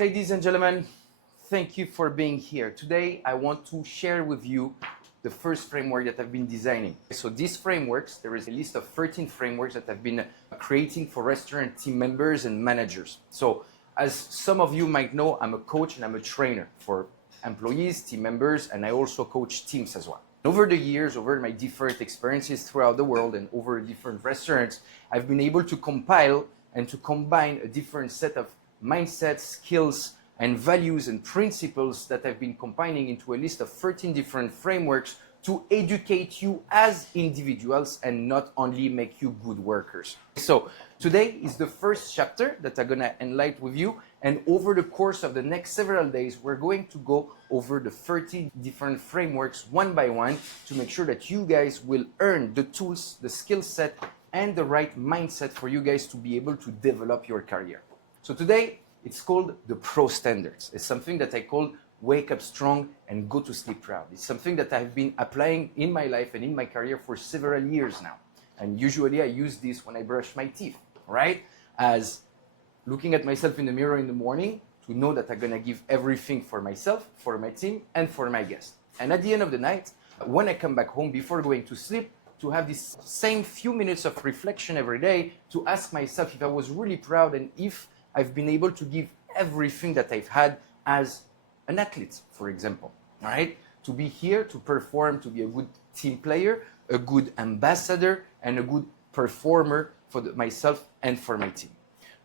Ladies and gentlemen, thank you for being here. Today, I want to share with you the first framework that I've been designing. So these frameworks, there is a list of 13 frameworks that I've been creating for restaurant team members and managers. So as some of you might know, I'm a coach and I'm a trainer for employees, team members, and I also coach teams as well. Over the years, over my different experiences throughout the world and over different restaurants, I've been able to compile and to combine a different set of mindsets, skills, and values and principles that I've been combining into a list of 13 different frameworks to educate you as individuals and not only make you good workers. So today is the first chapter that I'm gonna enlighten with you, and over the course of the next several days, we're going to go over the 30 different frameworks one by one to make sure that you guys will earn the tools, the skill set, and the right mindset for you guys to be able to develop your career. So today, it's called the Pro Standards. It's something that I call wake up strong and go to sleep proud. It's something that I've been applying in my life and in my career for several years now. And usually I use this when I brush my teeth, right? As looking at myself in the mirror in the morning to know that I'm gonna give everything for myself, for my team, and for my guests. And at the end of the night, when I come back home before going to sleep, to have this same few minutes of reflection every day to ask myself if I was really proud and if I've been able to give everything that I've had as an athlete, for example, right? To be here, to perform, to be a good team player, a good ambassador, and a good performer for myself and for my team.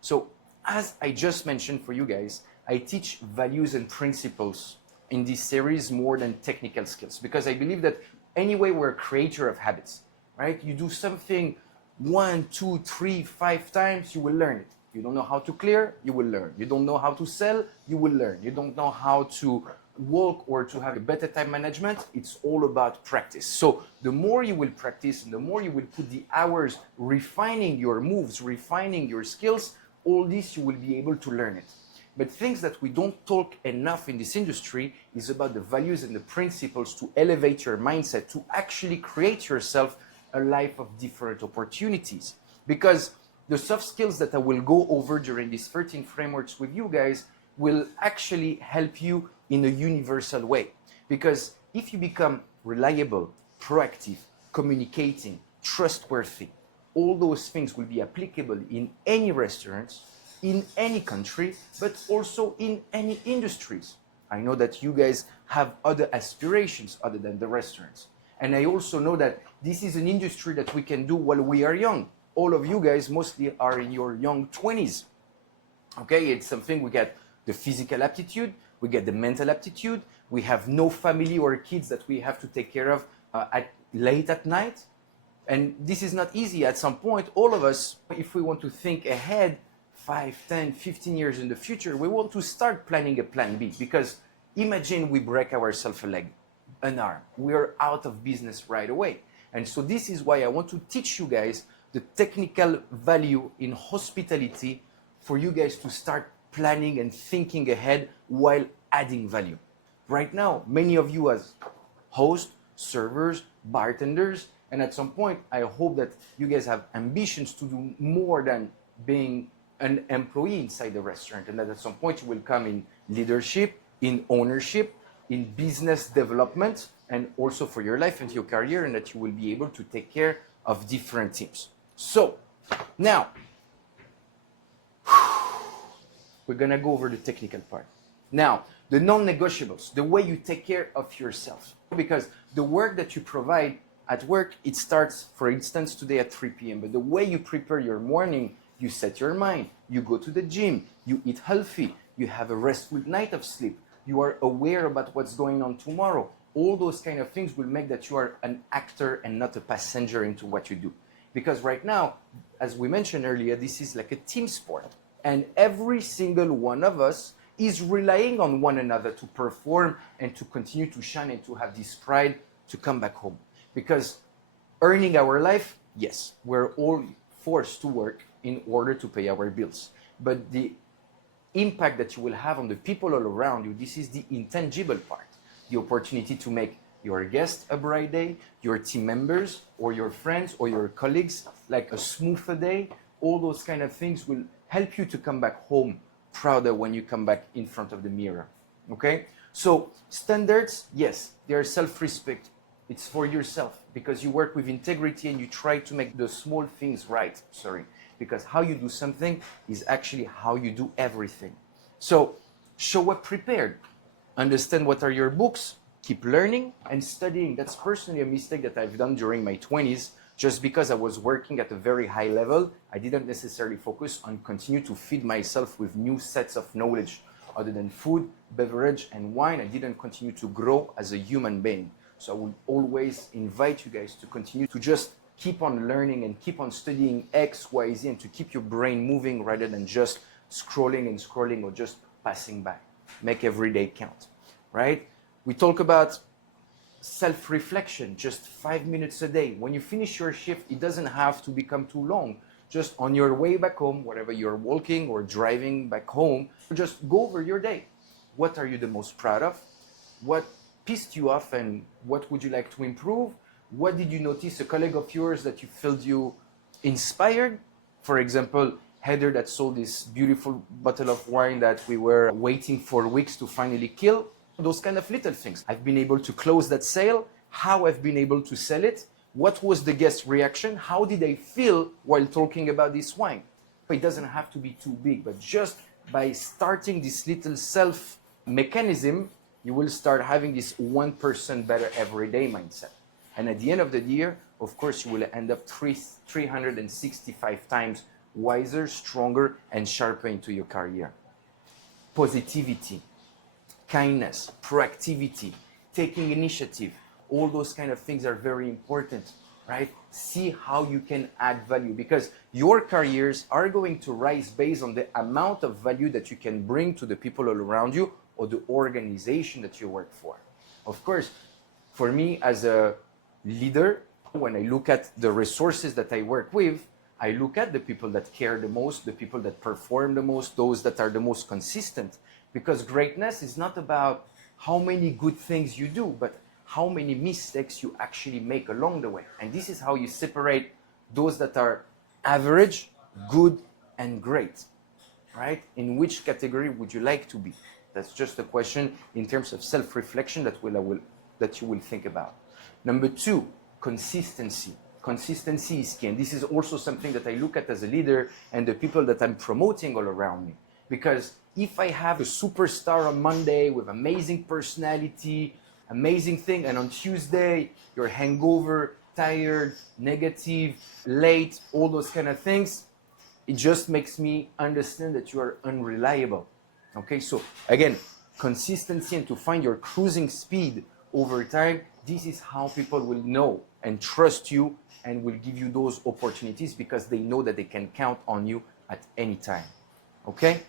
So as I just mentioned for you guys, I teach values and principles in this series more than technical skills, because I believe that anyway, we're a creator of habits, right? You do something 1, 2, 3, 5 times, you will learn it. You don't know how to clear, you will learn. You don't know how to sell, you will learn. You don't know how to walk or to have a better time management, it's all about practice. So the more you will practice and the more you will put the hours refining your moves, refining your skills, all this you will be able to learn it. But things that we don't talk enough in this industry is about the values and the principles to elevate your mindset, to actually create yourself a life of different opportunities. Because the soft skills that I will go over during these 13 frameworks with you guys will actually help you in a universal way. Because if you become reliable, proactive, communicating, trustworthy, all those things will be applicable in any restaurant, in any country, but also in any industries. I know that you guys have other aspirations other than the restaurants. And I also know that this is an industry that we can do while we are young. All of you guys mostly are in your young 20s. Okay, it's something we get the physical aptitude, we get the mental aptitude, we have no family or kids that we have to take care of late at night. And this is not easy. At some point, all of us, if we want to think ahead 5, 10, 15 years in the future, we want to start planning a plan B, because imagine we break ourselves a leg, an arm. We are out of business right away. And so this is why I want to teach you guys the technical value in hospitality for you guys to start planning and thinking ahead while adding value. Right now, many of you as hosts, servers, bartenders, and at some point, I hope that you guys have ambitions to do more than being an employee inside the restaurant, and that at some point you will come in leadership, in ownership, in business development, and also for your life and your career, and that you will be able to take care of different teams. So now we're gonna go over the technical part. Now, the non-negotiables, the way you take care of yourself, because the work that you provide at work, it starts, for instance, today at 3 p.m. But the way you prepare your morning, you set your mind, you go to the gym, you eat healthy, you have a restful night of sleep, you are aware about what's going on tomorrow. All those kind of things will make that you are an actor and not a passenger into what you do. Because right now, as we mentioned earlier, this is like a team sport. And every single one of us is relying on one another to perform and to continue to shine and to have this pride to come back home. Because earning our life, yes, we're all forced to work in order to pay our bills. But the impact that you will have on the people all around you, this is the intangible part. The opportunity to make your guests a bright day, your team members or your friends or your colleagues like a smoother day. All those kind of things will help you to come back home prouder when you come back in front of the mirror. Okay? So standards, yes, they are self-respect. It's for yourself because you work with integrity and you try to make the small things right. Because how you do something is actually how you do everything. So show up prepared. Understand what are your books. Keep learning and studying. That's personally a mistake that I've done during my 20s. Just because I was working at a very high level, I didn't necessarily focus on continue to feed myself with new sets of knowledge. Other than food, beverage, and wine, I didn't continue to grow as a human being. So I would always invite you guys to continue to just keep on learning and keep on studying X, Y, Z, and to keep your brain moving rather than just scrolling or just passing by. Make every day count, right? We talk about self-reflection, just 5 minutes a day. When you finish your shift, it doesn't have to become too long. Just on your way back home, whatever you're walking or driving back home, just go over your day. What are you the most proud of? What pissed you off and what would you like to improve? What did you notice a colleague of yours that you felt you inspired? For example, Heather that sold this beautiful bottle of wine that we were waiting for weeks to finally kill. Those kind of little things. I've been able to close that sale, how I've been able to sell it, what was the guest reaction, how did they feel while talking about this wine. It doesn't have to be too big, but just by starting this little self mechanism, you will start having this 1% better every day mindset. And at the end of the year, of course, you will end up 365 times wiser, stronger, and sharper into your career. Positivity, kindness, proactivity, taking initiative, all those kind of things are very important, right? See how you can add value because your careers are going to rise based on the amount of value that you can bring to the people all around you or the organization that you work for. Of course, for me as a leader, when I look at the resources that I work with, I look at the people that care the most, the people that perform the most, those that are the most consistent. Because greatness is not about how many good things you do, but how many mistakes you actually make along the way. And this is how you separate those that are average, good, and great, right? In which category would you like to be? That's just a question in terms of self-reflection that you will think about. Number 2, consistency. Consistency is key. And this is also something that I look at as a leader and the people that I'm promoting all around me. Because if I have a superstar on Monday with amazing personality, amazing thing, and on Tuesday you're hangover, tired, negative, late, all those kind of things, it just makes me understand that you are unreliable. Okay, so again, consistency and to find your cruising speed over time, this is how people will know and trust you and will give you those opportunities because they know that they can count on you at any time. Okay?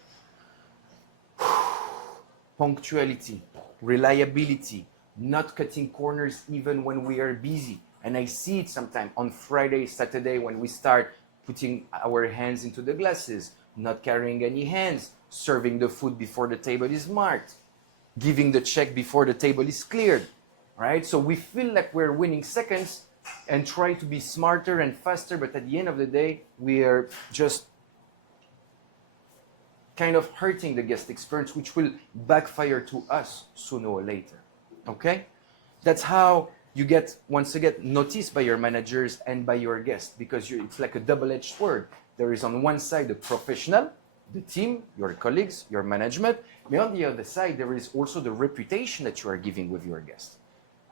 Punctuality, reliability, not cutting corners even when we are busy. And I see it sometimes on Friday, Saturday when we start putting our hands into the glasses, not carrying any hands, serving the food before the table is marked, giving the check before the table is cleared, right? So we feel like we're winning seconds and try to be smarter and faster, but at the end of the day, we are just kind of hurting the guest experience, which will backfire to us sooner or later, okay? That's how you get, once again, noticed by your managers and by your guests, because it's like a double-edged sword. There is on one side the professional, the team, your colleagues, your management, but on the other side, there is also the reputation that you are giving with your guests.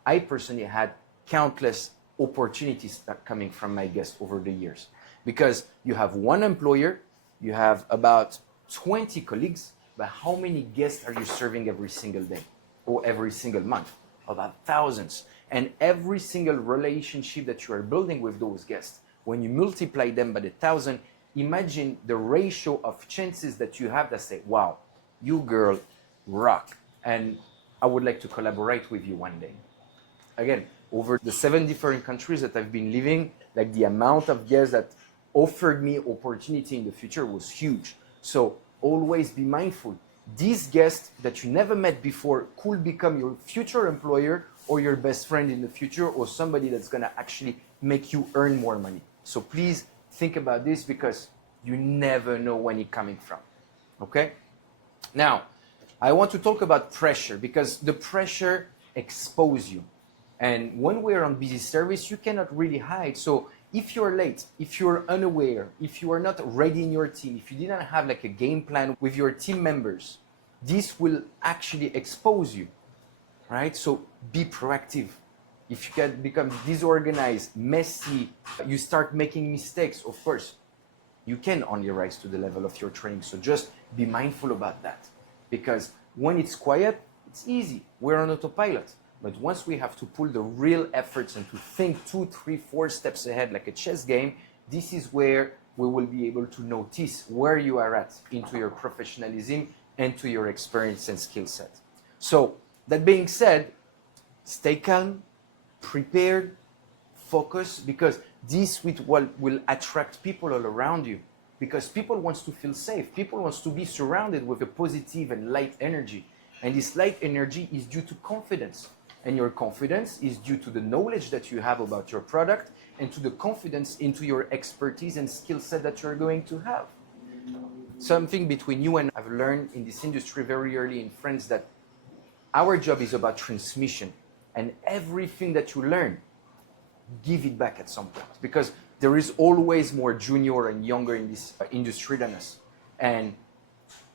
I personally had countless opportunities that coming from my guests over the years, because you have one employer, you have about 20 colleagues, but how many guests are you serving every single day or every single month? About thousands. And every single relationship that you are building with those guests, when you multiply them by 1,000, imagine the ratio of chances that you have that say, wow, you girl rock, and I would like to collaborate with you one day. Again, over the 7 different countries that I've been living, like the amount of guests that offered me opportunity in the future was huge. So always be mindful. These guests that you never met before could become your future employer or your best friend in the future or somebody that's gonna actually make you earn more money. So please think about this because you never know when it's coming from, okay? Now, I want to talk about pressure because the pressure exposes you. And when we're on busy service, you cannot really hide. So if you're late, if you're unaware, if you are not ready in your team, if you didn't have like a game plan with your team members, this will actually expose you, right? So be proactive. If you can become disorganized, messy, you start making mistakes, of course, you can only rise to the level of your training. So just be mindful about that. Because when it's quiet, it's easy. We're on autopilot. But once we have to pull the real efforts and to think 2, 3, 4 steps ahead like a chess game, this is where we will be able to notice where you are at into your professionalism and to your experience and skill set. So that being said, stay calm, prepared, focus, because this will attract people all around you. Because people want to feel safe. People want to be surrounded with a positive and light energy. And this light energy is due to confidence. And your confidence is due to the knowledge that you have about your product and to the confidence into your expertise and skill set that you're going to have. Something between you and I've learned in this industry very early in France that our job is about transmission. And everything that you learn, give it back at some point. Because there is always more junior and younger in this industry than us. And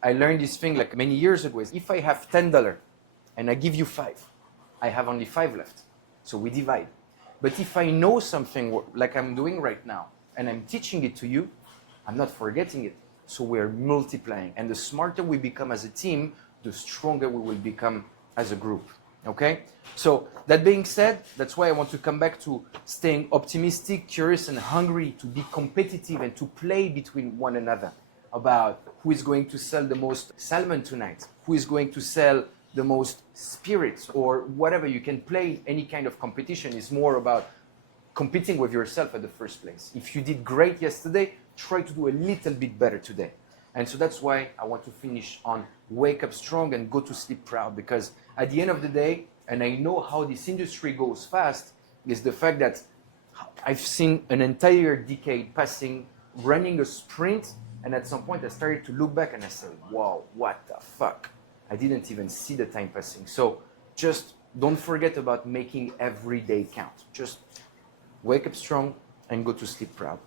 I learned this thing like many years ago is if I have $10 and I give you 5, I have only 5 left. So we divide. But if I know something like I'm doing right now and I'm teaching it to you, I'm not forgetting it. So we're multiplying. And the smarter we become as a team, the stronger we will become as a group. Okay? So that being said, that's why I want to come back to staying optimistic, curious, and hungry to be competitive and to play between one another about who is going to sell the most salmon tonight, who is going to sell the most spirits or whatever. You can play any kind of competition. It's more about competing with yourself at the first place. If you did great yesterday, try to do a little bit better today. And so that's why I want to finish on wake up strong and go to sleep proud, because at the end of the day, and I know how this industry goes fast, is the fact that I've seen an entire decade passing, running a sprint, and at some point I started to look back and I said, wow, what the fuck? I didn't even see the time passing. So just don't forget about making every day count. Just wake up strong and go to sleep proud.